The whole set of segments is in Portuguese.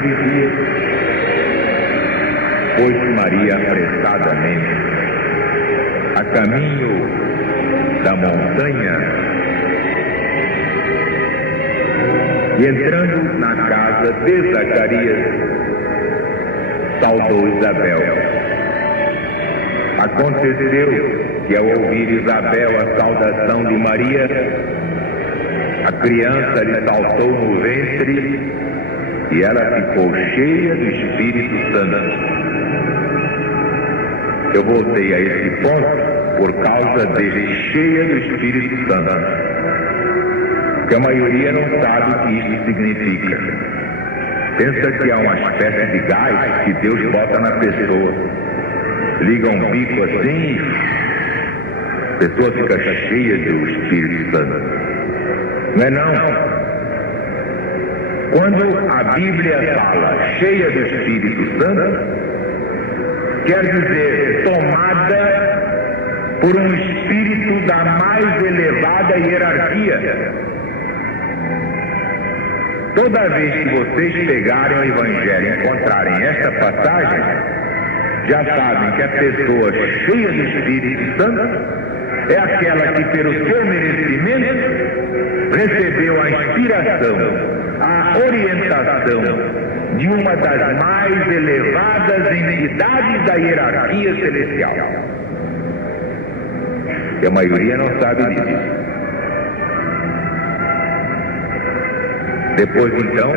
naqueles dias, foi-se Maria apressadamente a caminho da montanha e, entrando na casa de Zacarias, saudou Isabel. Aconteceu que, ao ouvir Isabel a saudação de Maria, a criança lhe saltou no ventre e ela ficou cheia do Espírito Santo. Eu voltei a esse ponto por causa desse cheia do Espírito Santo, porque a maioria não sabe o que isso significa. Pensa que é uma espécie de gás que Deus bota na pessoa. Liga um bico assim, a pessoa fica cheia do Espírito Santo. Não é não? Quando a Bíblia fala cheia do Espírito Santo, quer dizer tomada por um espírito da mais elevada hierarquia. Toda vez que vocês pegarem o Evangelho e encontrarem esta passagem, já sabem que a pessoa cheia do Espírito Santo é aquela que, pelo seu merecimento, recebeu a inspiração, a orientação de uma das mais elevadas entidades da hierarquia celestial. E a maioria não sabe disso. Depois, então,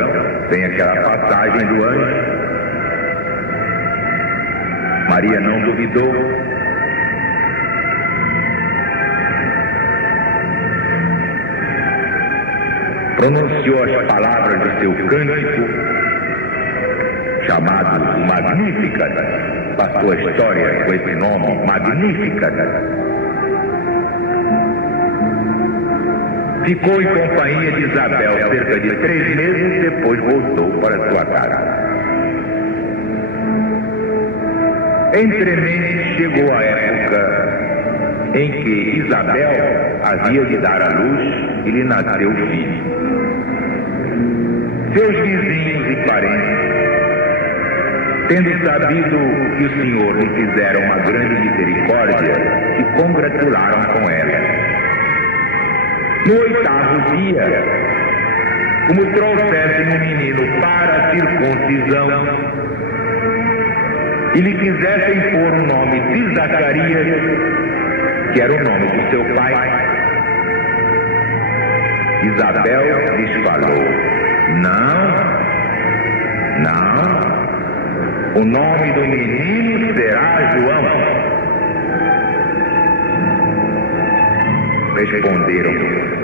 tem aquela passagem do anjo. Maria não duvidou. Pronunciou as palavras de seu cântico, chamado Magnífica. Passou a história com esse nome, Magnífica. Ficou em companhia de Isabel cerca de 3 meses, depois voltou para sua casa. Entremente chegou a época em que Isabel havia de dar à luz e lhe nasceu o filho. Seus vizinhos e parentes, tendo sabido que o Senhor lhe fizera uma grande misericórdia, se congratularam com ela. No 8º dia, como trouxessem um menino para a circuncisão e lhe fizessem pôr o nome de Zacarias, que era o nome do seu pai, Isabel lhes falou: não, o nome do menino será João. Responderam: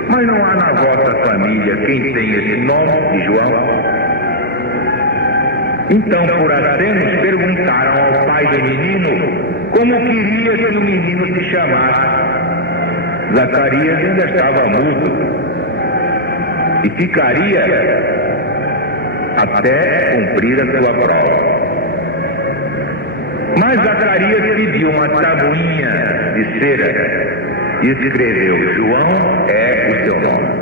mas não há na vossa família quem tem esse nome de João? Então, por acenos, perguntaram ao pai do menino como queria que o menino se chamasse. Zacarias ainda estava mudo e ficaria até cumprir a sua prova. Mas Zacarias pediu uma tabuinha de cera e escreveu: João é o seu nome.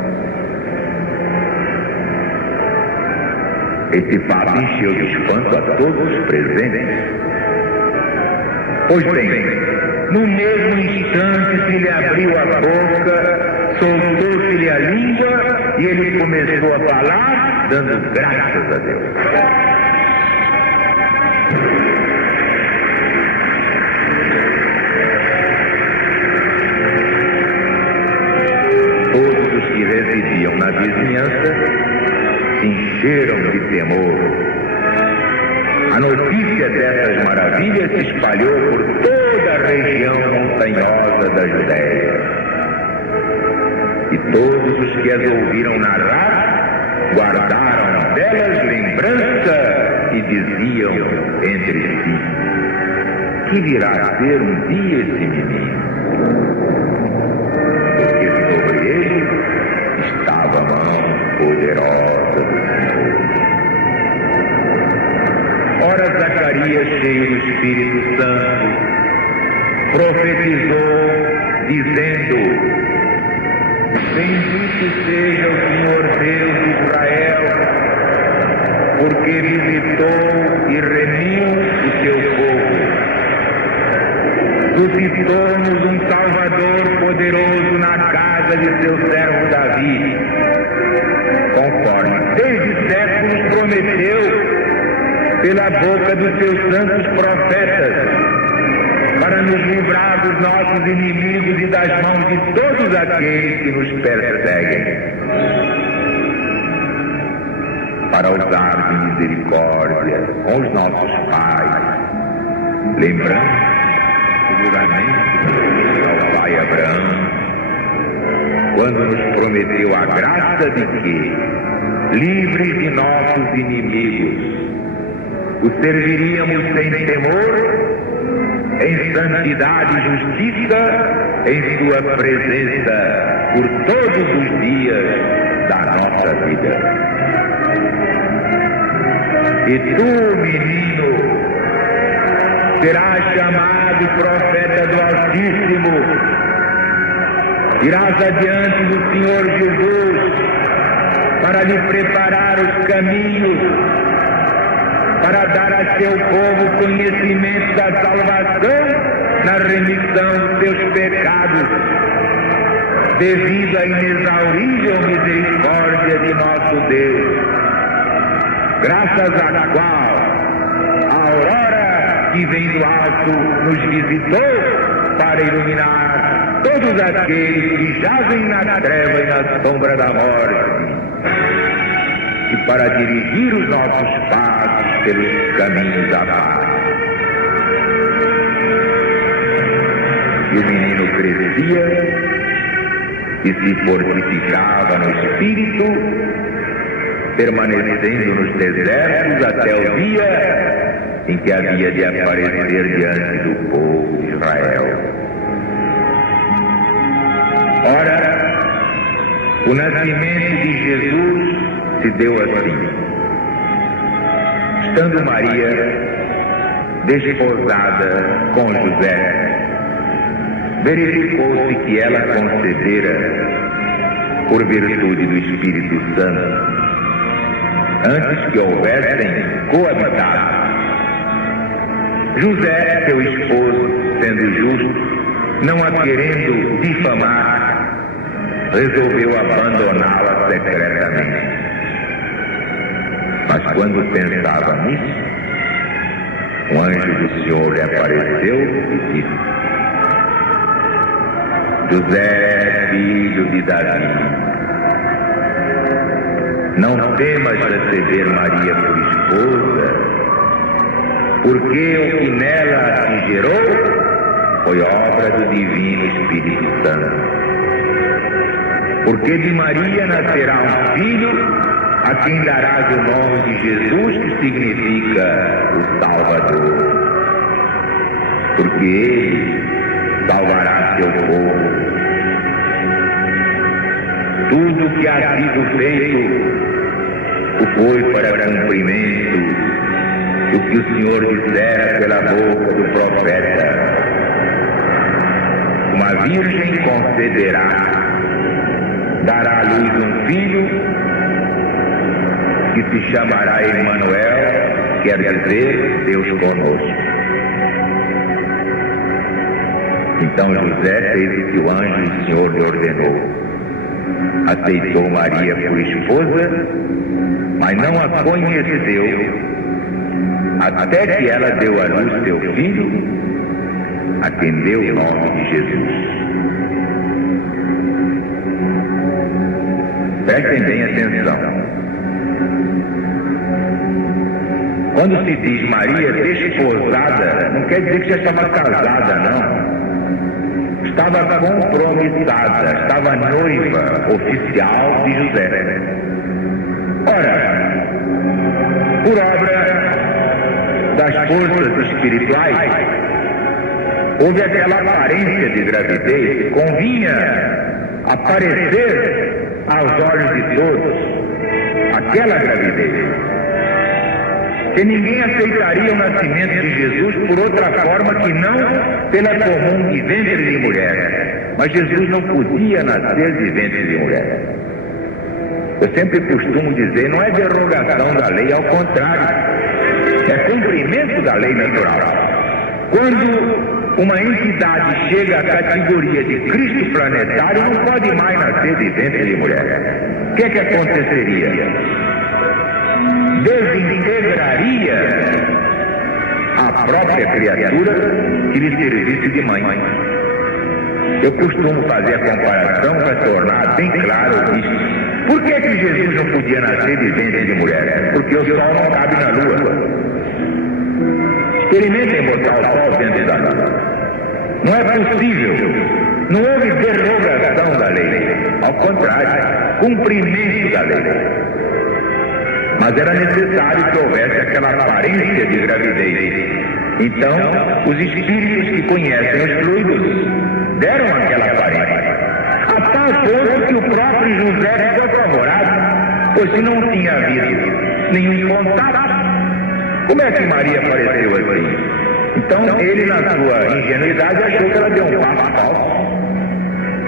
Esse fato encheu de espanto a todos os presentes. Pois bem, no mesmo instante se lhe abriu a boca, soltou-se-lhe a língua e ele começou a falar, dando graças a Deus. Todos os que residiam na vizinhança se encheram de temor. A notícia dessas maravilhas se espalhou por toda a região montanhosa da Judéia. E todos os que as ouviram narrar guardaram delas lembrança e diziam entre si: que virá a ser um dia esse menino? Porque sobre ele estava a mão poderosa do Senhor. Ora, Zacarias, cheio do Espírito Santo, profetizou, dizendo: bendito seja o Senhor Deus de Israel, porque visitou e remiu o seu povo. Suscitou-nos um Salvador poderoso na casa de seu servo Davi, conforme desde séculos prometeu pela boca dos seus santos profetas, para nos livrar dos nossos inimigos e das mãos de todos aqueles que nos perseguem, para usar de misericórdia com os nossos pais, lembrando o juramento ao pai Abraão, quando nos prometeu a graça de que, livres de nossos inimigos, o serviríamos sem temor, em santidade e justiça, em sua presença por todos os dias da nossa vida. E tu, menino, serás chamado profeta do Altíssimo, irás adiante do Senhor Jesus para lhe preparar os caminhos, para dar a seu povo conhecimento da salvação na remissão dos seus pecados, devido à inexaurível misericórdia de nosso Deus, graças à qual a aurora que vem do alto nos visitou para iluminar todos aqueles que jazem na treva e na sombra da morte, e para dirigir os nossos passos pelos caminhos da paz. E o menino crescia e se fortificava no espírito, permanecendo nos desertos até o dia em que havia de aparecer diante do povo de Israel. Ora, o nascimento de Jesus se deu assim. Estando Maria desposada com José, verificou-se que ela concedera, por virtude do Espírito Santo, antes que houvessem coabitado. José, seu esposo, sendo justo, não a querendo difamar, resolveu abandoná-la secretamente. Mas quando pensava nisso, um anjo do Senhor lhe apareceu e disse: José, filho de Davi, não temas receber Maria por esposa, porque o que nela se gerou foi obra do Divino Espírito Santo. Porque de Maria nascerá um filho, a quem darás o nome de Jesus, que significa o Salvador. Porque ele salvará seu povo. Tudo que ha sido feito foi para cumprimento do que o Senhor dissera pela boca do profeta: uma virgem concederá, dará à luz um filho, que se chamará Emanuel, quer dizer Deus conosco. Então José fez o que o anjo do Senhor lhe ordenou. Aceitou Maria por esposa, mas não a conheceu, até que ela deu à luz seu filho, a quem deu o nome de Jesus. Prestem bem atenção. Quando se diz Maria desposada, não quer dizer que já estava casada, não. Estava compromissada, estava noiva oficial de José. Ora, por obra das forças espirituais, houve aquela aparência de gravidez que convinha aparecer aos olhos de todos, aquela gravidez. Que ninguém aceitaria o nascimento de Jesus por outra forma que não pela comum de ventre de mulher. Mas Jesus não podia nascer de ventre de mulher. Eu sempre costumo dizer, não é derogação da lei, ao contrário, é cumprimento da lei natural. Quando uma entidade chega à categoria de Cristo planetário, não pode mais nascer de ventre de mulher. O que aconteceria? Desintegraria a própria criatura que lhe servisse de mãe. Eu costumo fazer a comparação para tornar bem claro isso. Por que Jesus não podia nascer de ventre de mulher? Porque o sol não cabe na lua. Experimentem botar o sol dentro da lua. Não é possível. Não houve derogação da lei. Ao contrário, cumprimento da lei. Mas era necessário que houvesse aquela aparência de gravidez. Então, os espíritos que conhecem os fluidos deram aquela aparência. A tal ponto que o próprio José ficou apavorado, pois se não tinha havido nenhum contato, como é que Maria apareceu assim? Então, ele, na sua ingenuidade, achou que ela deu um passo falso.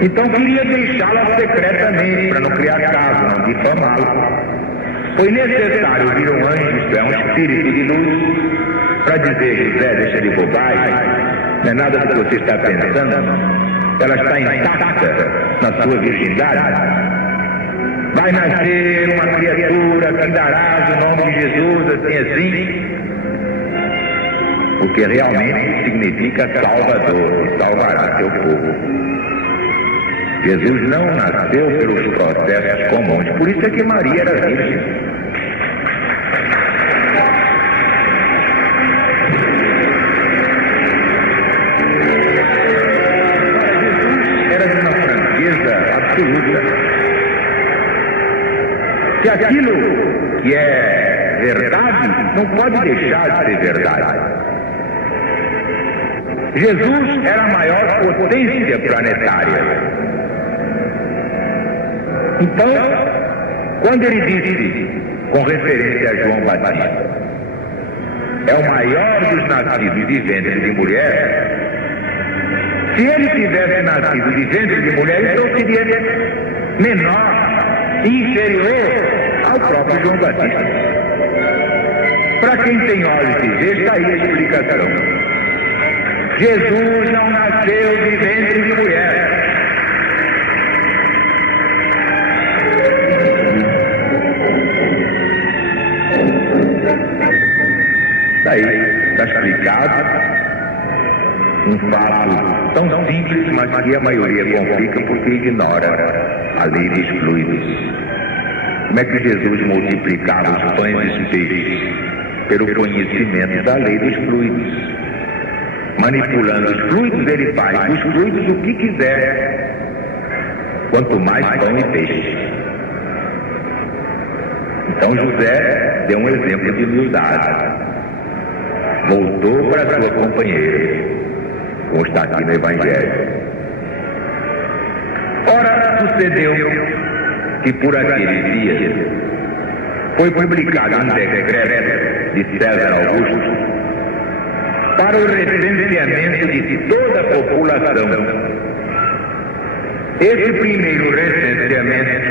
Então, queria deixá-la secretamente, para não criar caso, não difamá-la. Foi necessário vir um anjo, isto é, um espírito de luz, para dizer: José, deixa de bobagem, não é nada do que você está pensando, ela está intacta na sua virgindade. Vai nascer uma criatura que darás o nome de Jesus, assim, o que realmente significa Salvador, que salvará seu povo. Jesus não nasceu pelos processos comuns, por isso é que Maria era virgem. Jesus era de uma franqueza absoluta. Que aquilo que é verdade não pode deixar de ser verdade. Jesus era a maior potência planetária. Então, quando ele disse, com referência a João Batista, é o maior dos nascidos de ventre de mulher, se ele tivesse nascido de ventre de mulher, então seria menor, inferior ao próprio João Batista. Para quem tem olhos de ver, está aí a explicação. Jesus não nasceu de ventre de mulher. Daí está explicado um fato tão simples, mas que a maioria complica porque ignora a lei dos fluidos. Como é que Jesus multiplicava os pães e os peixes? Pelo conhecimento da lei dos fluidos. Manipulando os fluidos, ele faz dos fluidos o que quiser, quanto mais pão e peixe. Então José deu um exemplo de humildade. Voltou para sua companheira, como está aqui no Evangelho. Ora, sucedeu que por aqueles dias foi publicado um decreto de César Augusto para o recenseamento de toda a população. Esse primeiro recenseamento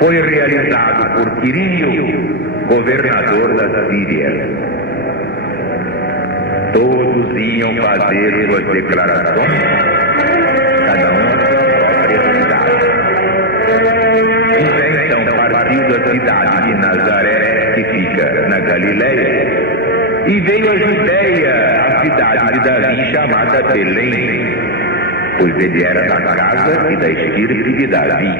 foi realizado por Quirinio, governador da Síria. Todos iam fazer suas declarações, cada um na sua própria cidade. José então partiu da cidade de Nazaré, que fica na Galileia, e veio a Judéia, a cidade de Davi, chamada Belém, pois ele era da casa e da estirpe de Davi,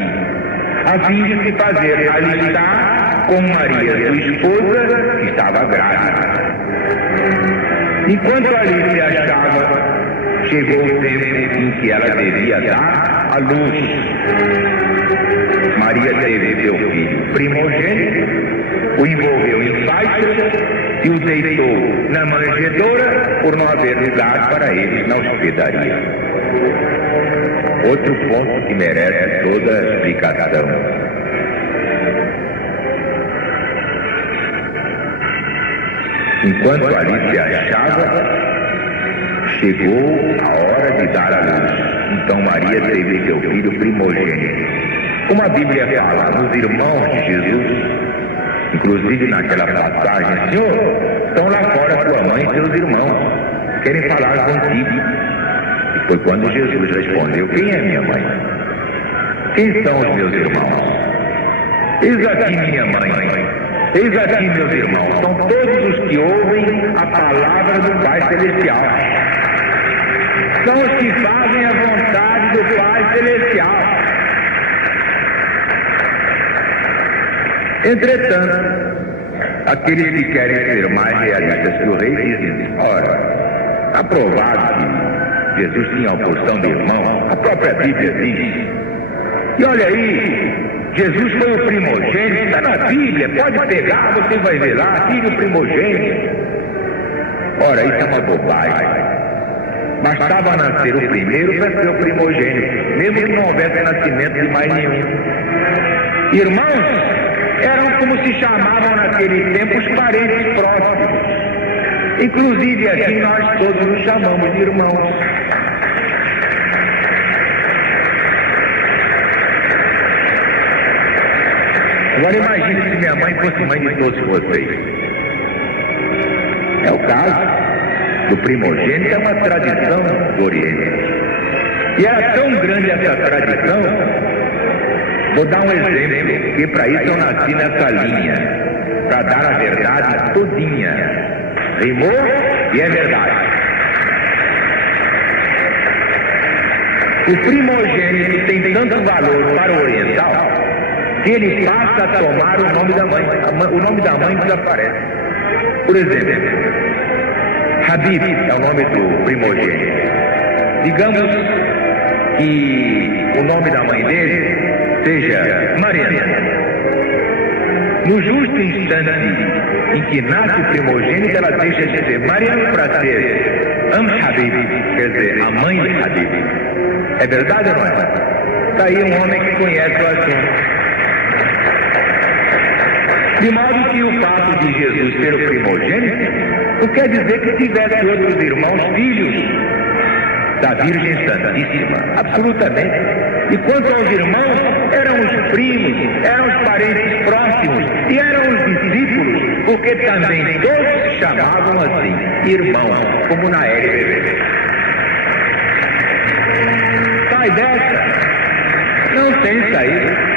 a fim de se fazer alistar com Maria, sua esposa, que estava grávida. Enquanto ali se achava, chegou o tempo em que ela devia dar à luz. Maria teve seu filho primogênito, o envolveu em faixas e o deitou na manjedoura por não haver lugar para eles na hospedaria. Outro ponto que merece toda a explicação. Enquanto ali se achava, chegou a hora de dar à luz. Então Maria teve seu filho primogênito, Como a Bíblia fala nos irmãos de Jesus, inclusive naquela passagem, Senhor, estão lá fora tua mãe e teus irmãos, querem falar contigo. E foi quando Jesus respondeu: quem é minha mãe? Quem são os meus irmãos? Eis aqui minha mãe, eis aqui meus irmãos, são todos os que ouvem a palavra do Pai Celestial. São os que fazem a vontade do Pai Celestial. Entretanto, aqueles que querem ser mais realistas que o rei dizem: ora, aprovado que Jesus tinha a porção de irmão, a própria Bíblia diz. E olha aí, Jesus foi o primogênito, está na Bíblia, pode pegar, você vai ver lá, filho primogênito. Ora, isso é uma bobagem. Bastava nascer o primeiro para ser o primogênito, mesmo que não houvesse nascimento de mais nenhum. Irmãos eram como se chamavam naquele tempo os parentes próximos. Inclusive assim nós todos nos chamamos de irmãos. Agora imagine se minha mãe fosse mãe de todos vocês. É o caso do primogênito, é uma tradição do Oriente. E era tão grande essa tradição, vou dar um exemplo, porque para isso eu nasci nessa linha, para dar a verdade todinha. Rimou e é verdade. O primogênito tem tanto valor para o oriental que ele passa a tomar o nome da mãe. O nome da mãe desaparece. Por exemplo, Habib é o nome do primogênito. Digamos que o nome da mãe dele seja Mariana. No justo instante em que nasce o primogênito, ela deixa de ser Mariana para ser Habib, quer dizer, a mãe de Habib. É verdade ou não é? Está aí um homem que conhece o assunto. De modo que o fato de Jesus ser o primogênito não quer dizer que tivesse outros irmãos filhos da Virgem Santíssima, absolutamente. E quanto aos irmãos, eram os primos, eram os parentes próximos e eram os discípulos, porque também todos se chamavam assim, irmãos, como na LBB. Sai dessa, não tem saída.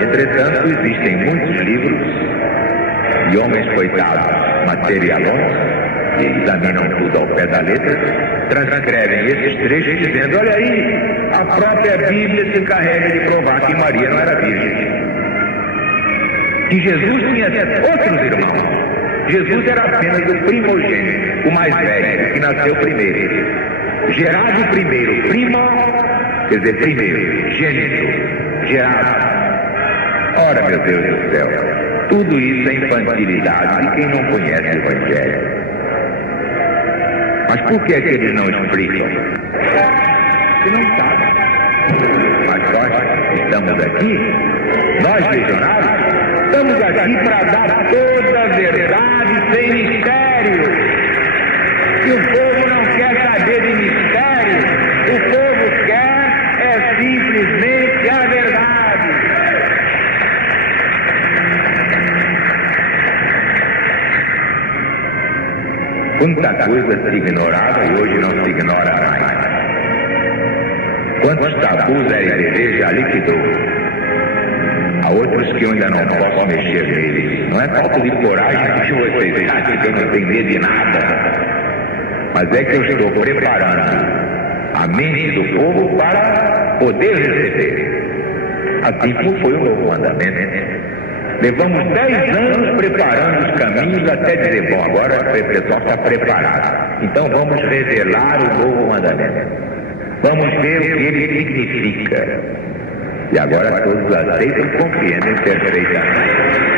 Entretanto, existem muitos livros de homens coitados, materialões, que examinam tudo ao pé da letra, transcrevem esses trechos dizendo: olha aí, a própria Bíblia se encarrega de provar que Maria não era virgem, que Jesus tinha outros irmãos. Jesus era apenas o primogênito, o mais velho, que nasceu primeiro, gerado primeiro, quer dizer, primeiro, gênito, gerado. Ora, meu Deus do céu, tudo isso é infantilidade de quem não conhece o Evangelho. Mas por que é que eles não explicam? Porque não sabem. Mas nós estamos aqui, nós legionários, estamos aqui para dar toda a verdade sem mistério. E o povo não quer saber de mistério, o povo quer simplesmente a verdade. Quanta coisa se ignorava e hoje não se ignora mais. Quantos tabus a igreja já liquidou. Há outros que eu ainda não posso mexer neles. Não é falta de coragem que vocês acham que eu não tenho medo de nada. Mas é que eu estou preparando a mente do povo para poder receber. Assim como foi o novo mandamento. Levamos 10 anos preparando os caminhos até dizer: bom, agora o pessoal está preparado. Então vamos revelar o novo mandamento. Vamos ver o que ele significa. E agora todos aceitam e compreendem perfeitamente.